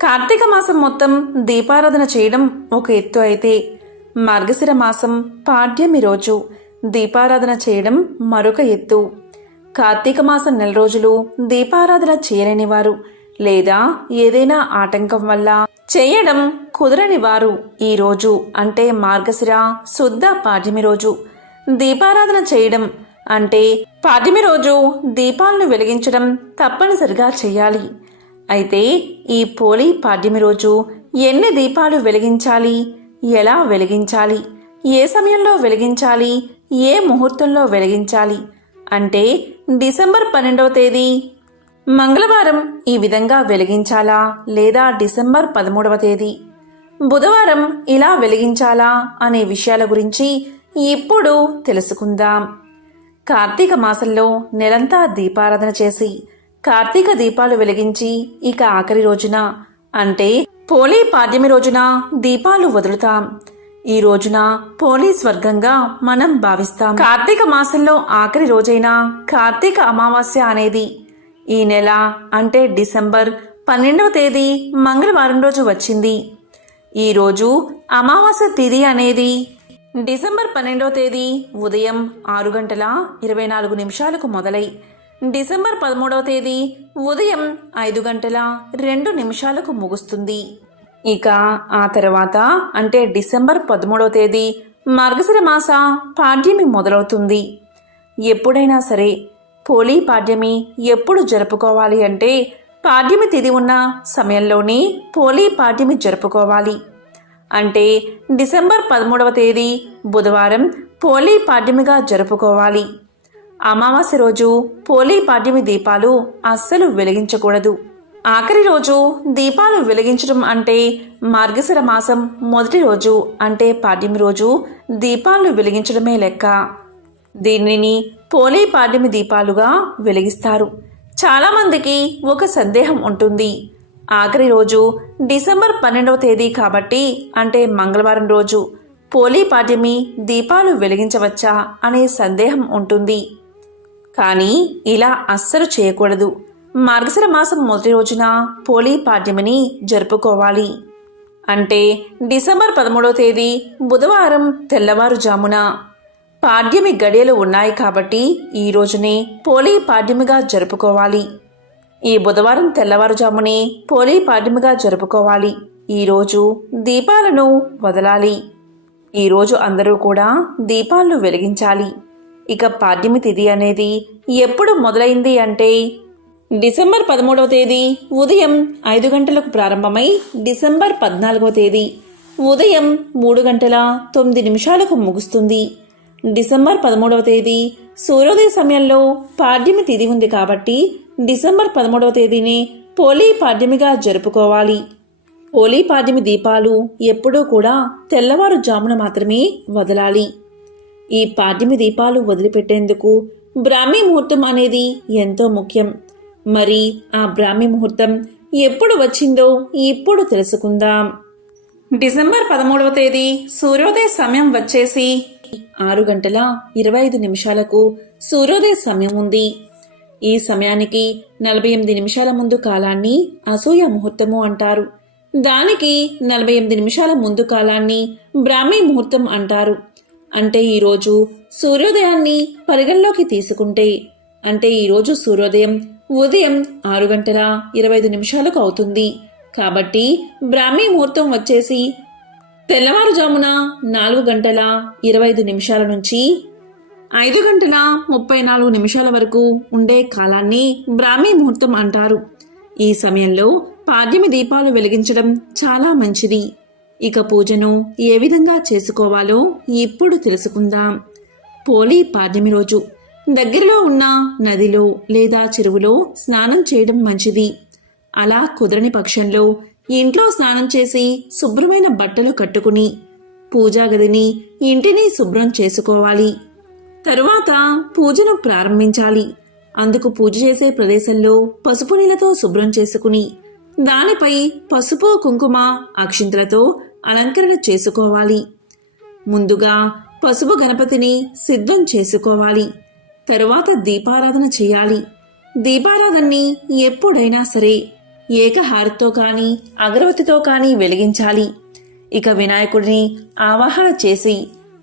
కార్తీక మాసం మొత్తం దీపారాధన చేయడం ఒక ఎత్తు అయితే మార్గశిర మాసం పాడ్యమి రోజు దీపారాధన చేయడం మరొక ఎత్తు. కార్తీక మాసం నెల రోజులు దీపారాధన చేయలేని వారు లేదా ఏదైనా ఆటంకం వల్ల చేయడం కుదరని వారు ఈ రోజు అంటే మార్గశిర శుద్ధ పాడ్యమి రోజు దీపారాధన చేయడం అంటే పాడ్యమి రోజు దీపాలను వెలిగించడం తప్పనిసరిగా చేయాలి. అయితే ఈ పోలి పాడ్యమి రోజు ఎన్ని దీపాలు వెలిగించాలి, ఎలా వెలిగించాలి, ఏ సమయంలో వెలిగించాలి, ఏ ముహూర్తంలో వెలిగించాలి అంటే డిసెంబర్ 12వ తేదీ మంగళవారం ఈ విధంగా వెలిగించాలా లేదా డిసెంబర్ 13వ తేదీ బుధవారం ఇలా వెలిగించాలా అనే విషయాల గురించి ఇప్పుడు తెలుసుకుందాం. కార్తీక మాసంలో నెలంతా దీపారాధన చేసి కార్తీక దీపాలు వెలిగించి ఇక ఆఖరి రోజున అంటే పోలీ పాడ్యమి రోజున దీపాలు వదులుతాం. ఈ రోజున పోలీ స్వర్గంగా మనం భావిస్తాం. కార్తీక మాసంలో ఆఖరి రోజైన కార్తీక అమావాస్య అనేది ఈ నెల అంటే డిసెంబర్ 12వ తేదీ మంగళవారం రోజు వచ్చింది. ఈ రోజు అమావాస్య తిథి అనేది డిసెంబర్ 12వ తేదీ ఉదయం 6:24 మొదలై డిసెంబర్ 13వ తేదీ ఉదయం 5:02 ముగుస్తుంది. ఇక ఆ తర్వాత అంటే డిసెంబర్ 13వ తేదీ మార్గశిర మాస పాడ్యమి మొదలవుతుంది. ఎప్పుడైనా సరే పోలీ పాడ్యమి ఎప్పుడు జరుపుకోవాలి అంటే పాడ్యమి తిథి ఉన్న సమయంలోనే పోలీ పాడ్యమి జరుపుకోవాలి. అంటే డిసెంబర్ 13వ తేదీ బుధవారం పోలీ పాడ్యమిగా జరుపుకోవాలి. అమావాస్య రోజు పోలీ పాడ్యమి దీపాలు అస్సలు వెలిగించకూడదు. ఆఖరి రోజు దీపాలు వెలిగించడం అంటే మార్గశిర మాసం మొదటి రోజు అంటే పాడ్యమి రోజు దీపాలను వెలిగించడమే లెక్క. దీనిని పోలీ పాడ్యమి దీపాలుగా వెలిగిస్తారు. చాలామందికి ఒక సందేహం ఉంటుంది. ఆఖరి రోజు డిసెంబర్ 12వ తేదీ కాబట్టి అంటే మంగళవారం రోజు పోలీ పాడ్యమి దీపాలు వెలిగించవచ్చా అనే సందేహం ఉంటుంది. కానీ ఇలా అస్సలు చేయకూడదు. మార్గశిర మాసం మొదటి రోజున పోలీ పాడ్యమిని జరుపుకోవాలి. అంటే డిసెంబర్ 13వ తేదీ బుధవారం తెల్లవారుజామున పాడ్యమి గడియలు ఉన్నాయి కాబట్టి ఈ రోజునే పోలీ పాడ్యమిగా జరుపుకోవాలి. ఈ బుధవారం తెల్లవారుజామునే పోలీ పాడ్యమిగా జరుపుకోవాలి. ఈరోజు దీపాలను వదలాలి. ఈరోజు అందరూ కూడా దీపాలను వెలిగించాలి. ఇక పాడ్యమి తిథి అనేది ఎప్పుడు మొదలైంది అంటే డిసెంబర్ 13వ తేదీ ఉదయం 5 ప్రారంభమై డిసెంబర్ 14వ తేదీ ఉదయం 3:09 ముగుస్తుంది. డిసెంబర్ 13వ తేదీ సూర్యోదయ సమయంలో పాడ్యమి తిథి ఉంది కాబట్టి డిసెంబర్ 13వ తేదీని పోలీ పాడ్యమిగా జరుపుకోవాలి. పోలీ పాడ్యమి దీపాలు ఎప్పుడూ కూడా తెల్లవారుజామున మాత్రమే వదలాలి. ఈ పాడ్యమి దీపాలు వదిలిపెట్టేందుకు బ్రాహ్మీ ముహూర్తం అనేది ఎంతో ముఖ్యం. మరి ఆ బ్రాహ్మీ ముహూర్తం ఎప్పుడు వచ్చిందో ఇప్పుడు తెలుసుకుందాం. డిసెంబర్ 13వ తేదీ సూర్యోదయ సమయం వచ్చేసి 6:25 సూర్యోదయ సమయం ఉంది. ఈ సమయానికి 48 నిమిషాల ముందు కాలాన్ని అసూయ ముహూర్తము అంటారు. దానికి 48 నిమిషాల ముందు కాలాన్ని బ్రాహ్మీ ముహూర్తం అంటారు. అంటే ఈరోజు సూర్యోదయాన్ని పరిగణలోకి తీసుకుంటే అంటే ఈరోజు సూర్యోదయం ఉదయం 6:25 అవుతుంది. కాబట్టి బ్రాహ్మీ ముహూర్తం వచ్చేసి తెల్లవారుజామున 4:25 నుంచి 5:34 వరకు ఉండే కాలాన్ని బ్రాహ్మీ ముహూర్తం అంటారు. ఈ సమయంలో పాడ్యమి దీపాలు వెలిగించడం చాలా మంచిది. ఇక పూజను ఏ విధంగా చేసుకోవాలో ఇప్పుడు తెలుసుకుందాం. పోలీ పాడ్యమి రోజు దగ్గరలో ఉన్న నదిలో లేదా చెరువులో స్నానం చేయడం మంచిది. అలా కుదరని పక్షంలో ఇంట్లో స్నానం చేసి శుభ్రమైన బట్టలు కట్టుకుని పూజా గదిని ఇంటిని శుభ్రం చేసుకోవాలి. తరువాత పూజను ప్రారంభించాలి. అందుకు పూజ చేసే ప్రదేశంలో పసుపు నీళ్లతో శుభ్రం చేసుకుని దానిపై పసుపు కుంకుమ అక్షింతలతో అలంకరణ చేసుకోవాలి. ముందుగా పసుపు గణపతిని సిద్ధం చేసుకోవాలి. తరువాత దీపారాధన చేయాలి. దీపారాధనని ఎప్పుడైనా సరే ఏకహారతితో కానీ అగరవత్తితో కానీ వెలిగించాలి. ఇక వినాయకుడిని ఆవాహన చేసి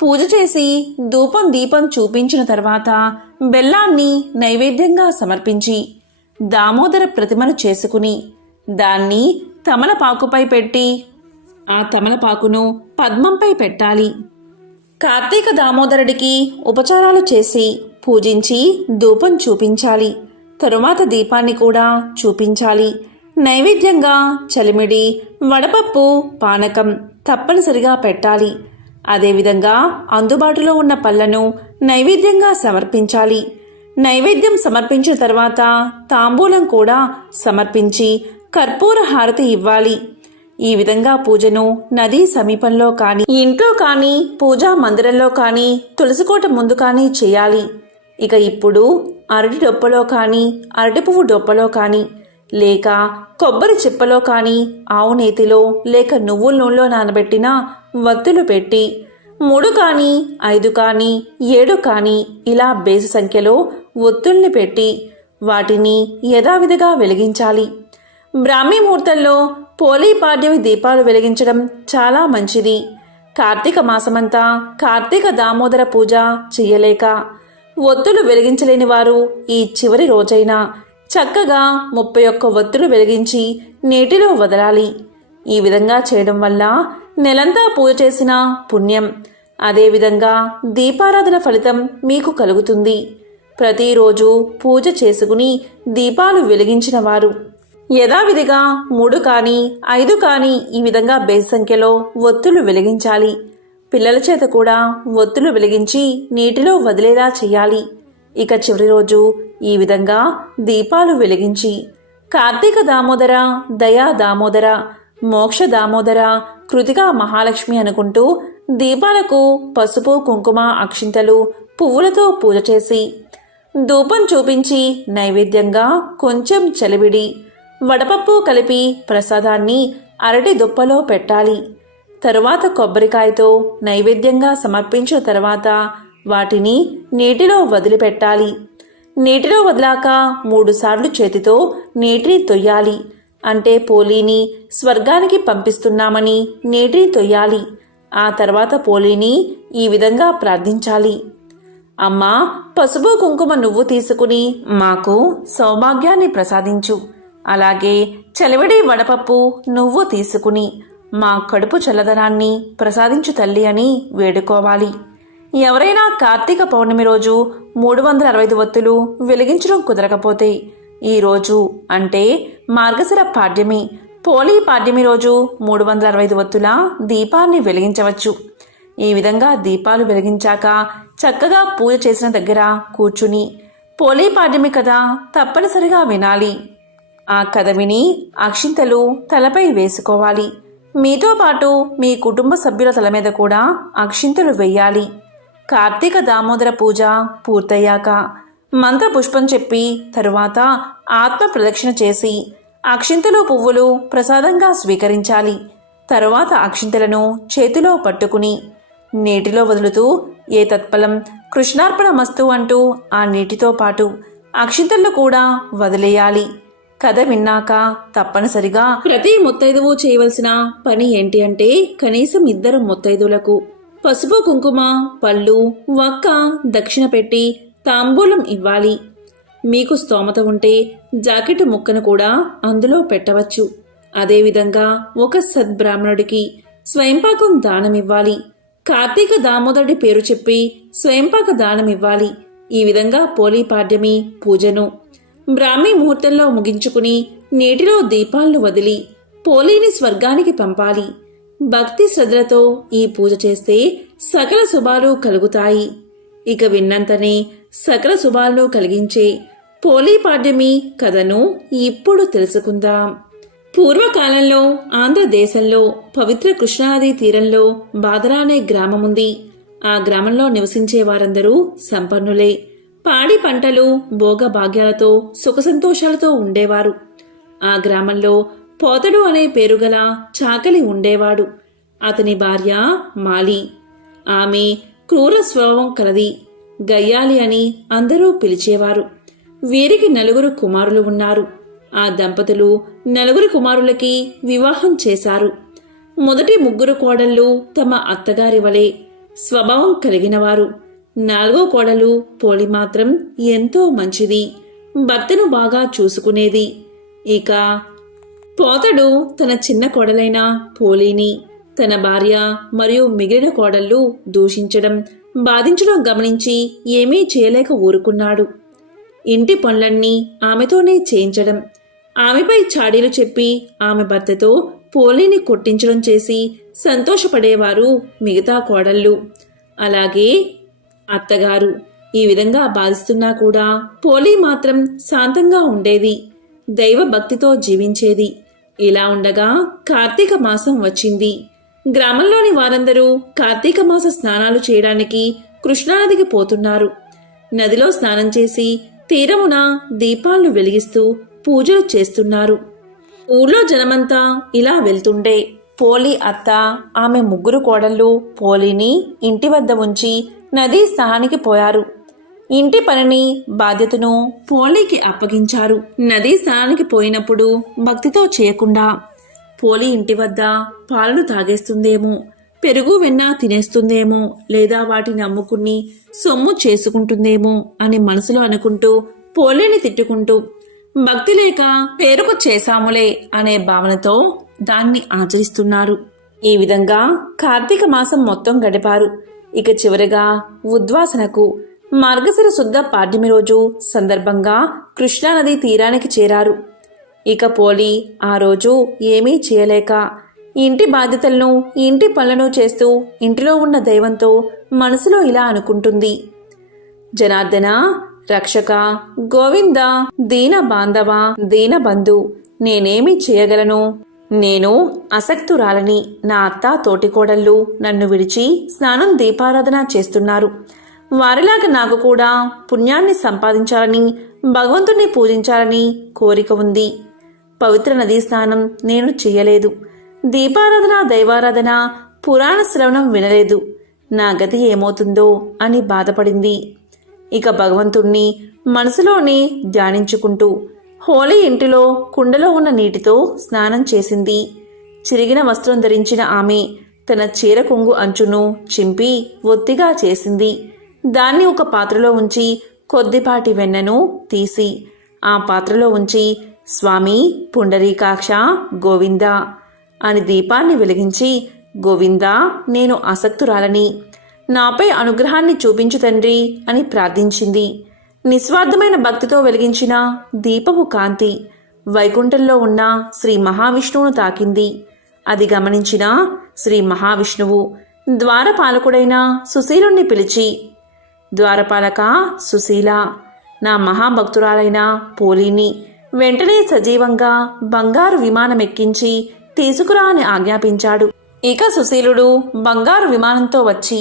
పూజ చేసి ధూపం దీపం చూపించిన తర్వాత బెల్లాన్ని నైవేద్యంగా సమర్పించి దామోదర ప్రతిమను చేసుకుని దాన్ని తమలపాకుపై పెట్టి ఆ తమలపాకును పద్మంపై పెట్టాలి. కార్తీక దామోదరుడికి ఉపచారాలు చేసి పూజించి ధూపం చూపించాలి. తరువాత దీపాన్ని కూడా చూపించాలి. నైవేద్యంగా చలిమిడి, వడపప్పు, పానకం తప్పనిసరిగా పెట్టాలి. అదేవిధంగా అందుబాటులో ఉన్న పళ్లను నైవేద్యంగా సమర్పించాలి. నైవేద్యం సమర్పించిన తర్వాత తాంబూలం కూడా సమర్పించి కర్పూర హారతి ఇవ్వాలి. ఈ విధంగా పూజను నదీ సమీపంలో కానీ ఇంట్లో కానీ పూజా మందిరంలో కానీ తులసికోట ముందు కానీ చేయాలి. ఇక ఇప్పుడు అరటి డొప్పలో కానీ అరటి పువ్వు డొప్పలో కానీ లేక కొబ్బరి చిప్పలో కానీ ఆవు నేతిలో లేక నువ్వుల నూనెలో నానబెట్టిన వత్తులు పెట్టి 3 కానీ 5 కానీ 7 కానీ ఇలా బేసి సంఖ్యలో ఒత్తుల్ని పెట్టి వాటిని యథావిధిగా వెలిగించాలి. బ్రాహ్మీ ముహూర్తంలో పోలీ పాడ్యమి దీపాలు వెలిగించడం చాలా మంచిది. కార్తీక మాసమంతా కార్తీక దామోదర పూజ చెయ్యలేక ఒత్తులు వెలిగించలేని వారు ఈ చివరి రోజైనా చక్కగా 31 ఒత్తులు వెలిగించి నీటిలో వదలాలి. ఈ విధంగా చేయడం వల్ల నెలంతా పూజ చేసిన పుణ్యం, అదేవిధంగా దీపారాధన ఫలితం మీకు కలుగుతుంది. ప్రతిరోజు పూజ చేసుకుని దీపాలు వెలిగించిన వారు యథావిధిగా 3 కానీ 5 కానీ ఈ విధంగా బేసి సంఖ్యలో ఒత్తులు వెలిగించాలి. పిల్లల చేత కూడా ఒత్తులు వెలిగించి నీటిలో వదిలేలా చేయాలి. ఇక చివరి రోజు ఈ విధంగా దీపాలు వెలిగించి కార్తీక దామోదర, దయా దామోదర, మోక్ష దామోదర, కృతికా మహాలక్ష్మి అనుకుంటూ దీపాలకు పసుపు కుంకుమ అక్షింతలు పువ్వులతో పూజ చేసి ధూపం చూపించి నైవేద్యంగా కొంచెం చలివిడి, వడపప్పు కలిపి ప్రసాదాన్ని అరటి దుప్పలో పెట్టాలి. తరువాత కొబ్బరికాయతో నైవేద్యంగా సమర్పించిన తర్వాత వాటిని నీటిలో వదిలిపెట్టాలి. నీటిలో వదిలాక 3 సార్లు చేతితో నీటిని తొయ్యాలి. అంటే పోలీని స్వర్గానికి పంపిస్తున్నామని నీటిని తొయ్యాలి. ఆ తర్వాత పోలీని ఈ విధంగా ప్రార్థించాలి. అమ్మా, పసుపు కుంకుమ నువ్వు తీసుకుని మాకు సౌభాగ్యాన్ని ప్రసాదించు. అలాగే చలివిడి వడపప్పు నువ్వు తీసుకుని మా కడుపు చల్లదనాన్ని ప్రసాదించు తల్లి అని వేడుకోవాలి. ఎవరైనా కార్తీక పౌర్ణమి రోజు 365 ఒత్తులు వెలిగించడం కుదరకపోతే ఈరోజు అంటే మార్గశిర పాడ్యమి పోలీ పాడ్యమి రోజు 365 ఒత్తుల దీపాన్ని వెలిగించవచ్చు. ఈ విధంగా దీపాలు వెలిగించాక చక్కగా పూజ చేసిన దగ్గర కూర్చుని పోలీ పాడ్యమి కథ తప్పనిసరిగా వినాలి. ఆ కథ విని అక్షింతలు తలపై వేసుకోవాలి. మీతో పాటు మీ కుటుంబ సభ్యుల తల మీద కూడా అక్షింతలు వెయ్యాలి. కార్తీక దామోదర పూజ పూర్తయ్యాక మంత్ర పుష్పం చెప్పి తరువాత ఆత్మ ప్రదక్షిణ చేసి అక్షింతలు పువ్వులు ప్రసాదంగా స్వీకరించాలి. తరువాత అక్షింతలను చేతిలో పట్టుకుని నీటిలో వదులుతూ ఏ తత్ఫలం కృష్ణార్పణమస్తు అంటూ ఆ నీటితో పాటు అక్షింతలను కూడా వదిలేయాలి. కథ విన్నాక తప్పనిసరిగా ప్రతి ముత్తైదువు చేయవలసిన పని ఏంటి అంటే కనీసం 2 ముత్తైదువులకు పసుపు కుంకుమ పళ్ళు వక్క దక్షిణ పెట్టి తాంబూలం ఇవ్వాలి. మీకు స్తోమత ఉంటే జాకెట్ ముక్కను కూడా అందులో పెట్టవచ్చు. అదేవిధంగా ఒక సద్బ్రాహ్మణుడికి స్వయంపాకం దానమివ్వాలి. కార్తీక దామోదరుడి పేరు చెప్పి స్వయంపాక దానమివ్వాలి. ఈ విధంగా పోలీ పాడ్యమి పూజను బ్రాహ్మీ ముహూర్తంలో ముగించుకుని నీటిలో దీపాలను వదిలి పోలీని స్వర్గానికి పంపాలి. భక్తి శ్రద్ధలతో ఈ పూజ చేస్తే సకల శుభాలు కలుగుతాయి. ఇక విన్నంతనే సకల శుభాలను కలిగించే పోలీ పాడ్యమి కథను ఇప్పుడు తెలుసుకుందాం. పూర్వకాలంలో ఆంధ్రదేశంలో పవిత్ర కృష్ణానదీ తీరంలో బాదరా అనే గ్రామముంది. ఆ గ్రామంలో నివసించే వారందరూ సంపన్నులే. పాడి పంటలు భోగభాగ్యాలతో సుఖసంతోషాలతో ఉండేవారు. ఆ గ్రామంలో పోతడు అనే పేరుగల చాకలి ఉండేవాడు. అతని భార్య మాలి. ఆమె క్రూర స్వభావం కలది. గయ్యాలి అని అందరూ పిలిచేవారు. వీరికి 4 కుమారులు ఉన్నారు. ఆ దంపతులు 4 కుమారులకి వివాహం చేశారు. మొదటి 3 కోడళ్ళు తమ అత్తగారి వలె స్వభావం కలిగినవారు. 4వ కోడలు పోలి మాత్రం ఎంతో మంచిది, భర్తను బాగా చూసుకునేది. ఇక పోతడు తన చిన్న కోడలైన పోలిని తన భార్య మరియు మిగిలిన కోడళ్ళు దూషించడం, బాధించడం గమనించి ఏమీ చేయలేక ఊరుకున్నాడు. ఇంటి పనులన్నీ ఆమెతోనే చేయించడం, ఆమెపై చాడీలు చెప్పి ఆమె భర్తతో పోలిని కొట్టించడం చేసి సంతోషపడేవారు మిగతా కోడళ్ళు. అలాగే అత్తగారు ఈ విధంగా బాధిస్తున్నా కూడా పోలి మాత్రం శాంతంగా ఉండేది, దైవ భక్తితో జీవించేది. ఇలా ఉండగా కార్తీక మాసం వచ్చింది. గ్రామంలోని వారందరూ కార్తీక మాస స్నానాలు చేయడానికి కృష్ణానదికి పోతున్నారు. నదిలో స్నానం చేసి తీరమున దీపాలను వెలిగిస్తూ పూజలు చేస్తున్నారు. ఊర్లో జనమంతా ఇలా వెళ్తుండే పోలి అత్త ఆమె 3 కోడళ్ళు పోలిని ఇంటి వద్ద ఉంచి నదీ స్నానానికి పోయారు. ఇంటి పనిని బాధ్యతను పోలికి అప్పగించారు. నదీ స్నానానికి పోయినప్పుడు భక్తితో చేయకుండా పోలి ఇంటి వద్ద పాలను తాగేస్తుందేమో, పెరుగు వెన్న తినేస్తుందేమో, లేదా వాటిని అమ్ముకుని సొమ్ము చేసుకుంటుందేమో అని మనసులో అనుకుంటూ పోలిని తిట్టుకుంటూ భక్తి లేక పేరుకు చేశాములే అనే భావనతో దాన్ని ఆచరిస్తున్నారు. ఈ విధంగా కార్తీక మాసం మొత్తం గడిపారు. ఇక చివరిగా ఉద్వాసనకు మార్గశిర శుద్ధ పాడ్యమి రోజు సందర్భంగా కృష్ణానది తీరానికి చేరారు. ఇక పోలి ఆ రోజు ఏమీ చేయలేక ఇంటి బాధ్యతలను ఇంటి పనులను చేస్తూ ఇంటిలో ఉన్న దైవంతో మనసులో ఇలా అనుకుంటుంది: జనార్దన, రక్షక, గోవింద, దీన బాంధవ, దీన బంధు, నేనేమి చేయగలను? నేను అసక్తురాలని. నా అత్త తోటికోడళ్ళు నన్ను విడిచి స్నానం దీపారాధన చేస్తున్నారు. వారిలాగా నాకు కూడా పుణ్యాన్ని సంపాదించాలని, భగవంతుణ్ణి పూజించాలని కోరిక ఉంది. పవిత్ర నదీ స్నానం నేను చెయ్యలేదు. దీపారాధన, దైవారాధన, పురాణ శ్రవణం వినలేదు. నా గతి ఏమవుతుందో అని బాధపడింది. ఇక భగవంతుణ్ణి మనసులోనే ధ్యానించుకుంటూ హోలీ ఇంటిలో కుండలో ఉన్న నీటితో స్నానం చేసింది. చిరిగిన వస్త్రం ధరించిన ఆమె తన చీర కొంగు అంచును చింపి ఒత్తిగా చేసింది. దాన్ని ఒక పాత్రలో ఉంచి కొద్దిపాటి వెన్నను తీసి ఆ పాత్రలో ఉంచి స్వామి పుండరీకాక్ష గోవింద అని దీపాన్ని వెలిగించి, గోవిందా, నేను ఆసక్తురాలని, నాపై అనుగ్రహాన్ని చూపించు తండ్రి అని ప్రార్థించింది. నిస్వార్థమైన భక్తితో వెలిగించిన దీపపు కాంతి వైకుంఠంలో ఉన్న శ్రీ మహావిష్ణువును తాకింది. అది గమనించిన శ్రీ మహావిష్ణువు ద్వారపాలకుడైన సుశీలుణ్ణి పిలిచి, ద్వారపాలక సుశీల, నా మహాభక్తురాలైన పోలిని వెంటనే సజీవంగా బంగారు విమానం ఎక్కించి తీసుకురా అని ఆజ్ఞాపించాడు. ఇక సుశీలుడు బంగారు విమానంతో వచ్చి,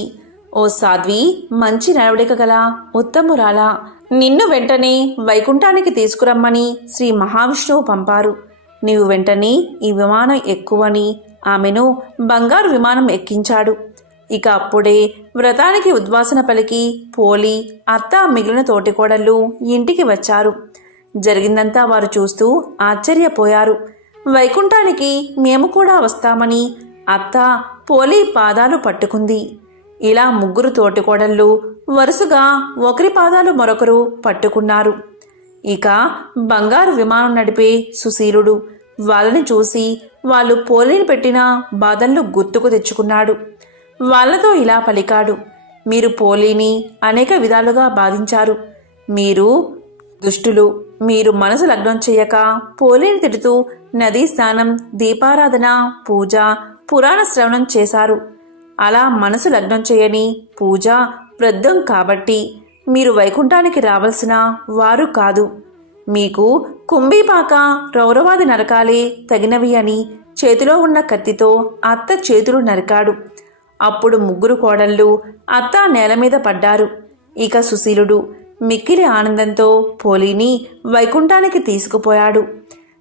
ఓ సాధ్వి, మంచి నడవడిక గల ఉత్తమురాలా, నిన్ను వెంటనే వైకుంఠానికి తీసుకురమ్మని శ్రీ మహావిష్ణువు పంపారు. నీవు వెంటనే ఈ విమానం ఎక్కువని ఆమెను బంగారు విమానం ఎక్కించాడు. ఇక అప్పుడే వ్రతానికి ఉద్వాసన పలికి పోలి అత్త మిగిలిన తోటికోడళ్ళు ఇంటికి వచ్చారు. జరిగిందంతా వారు చూస్తూ ఆశ్చర్యపోయారు. వైకుంఠానికి మేము కూడా వస్తామని అత్త పోలి పాదాలు పట్టుకుంది. ఇలా 3 తోటికోడళ్ళు వరుసగా ఒకరి పాదాలు మరొకరు పట్టుకున్నారు. ఇక బంగారు విమానం నడిపే సుశీలుడు వాళ్ళని చూసి వాళ్ళు పోలిని పెట్టిన బాధలను గుర్తుకు తెచ్చుకున్నాడు. వాళ్లతో ఇలా పలికాడు: మీరు పోలిని అనేక విధాలుగా బాధించారు. మీరు దుష్టులు. మీరు మనసు లగ్నం చేయక పోలిని తిడుతూ నదీ స్నానం, దీపారాధన, పూజ, పురాణ శ్రవణం చేశారు. అలా మనసు లగ్నం చేయని పూజ వృద్ధం కాబట్టి మీరు వైకుంఠానికి రావాల్సిన వారు కాదు. మీకు కుంభీపాక రౌరవాది నరకాలే తగినవి అని చేతిలో ఉన్న కత్తితో అత్త చేతులు నరికాడు. అప్పుడు 3 కోడళ్ళు అత్త నేల మీద పడ్డారు. ఇక సుశీలుడు మిక్కిలి ఆనందంతో పోలిని వైకుంఠానికి తీసుకుపోయాడు.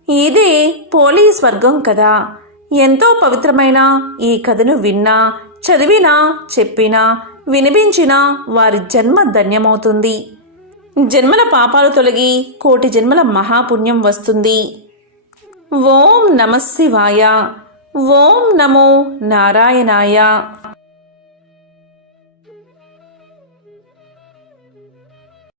ఇదే పోలి స్వర్గం కదా. ఎంతో పవిత్రమైన ఈ కథను విన్నా, చదివినా, చెప్పినా, వినిపించినా వారి జన్మ ధన్యమవుతుంది. జన్మల పాపాలు తొలగి కోటి జన్మల మహాపుణ్యం వస్తుంది. ఓం నమః శివాయ. ఓం నమో నారాయణాయ.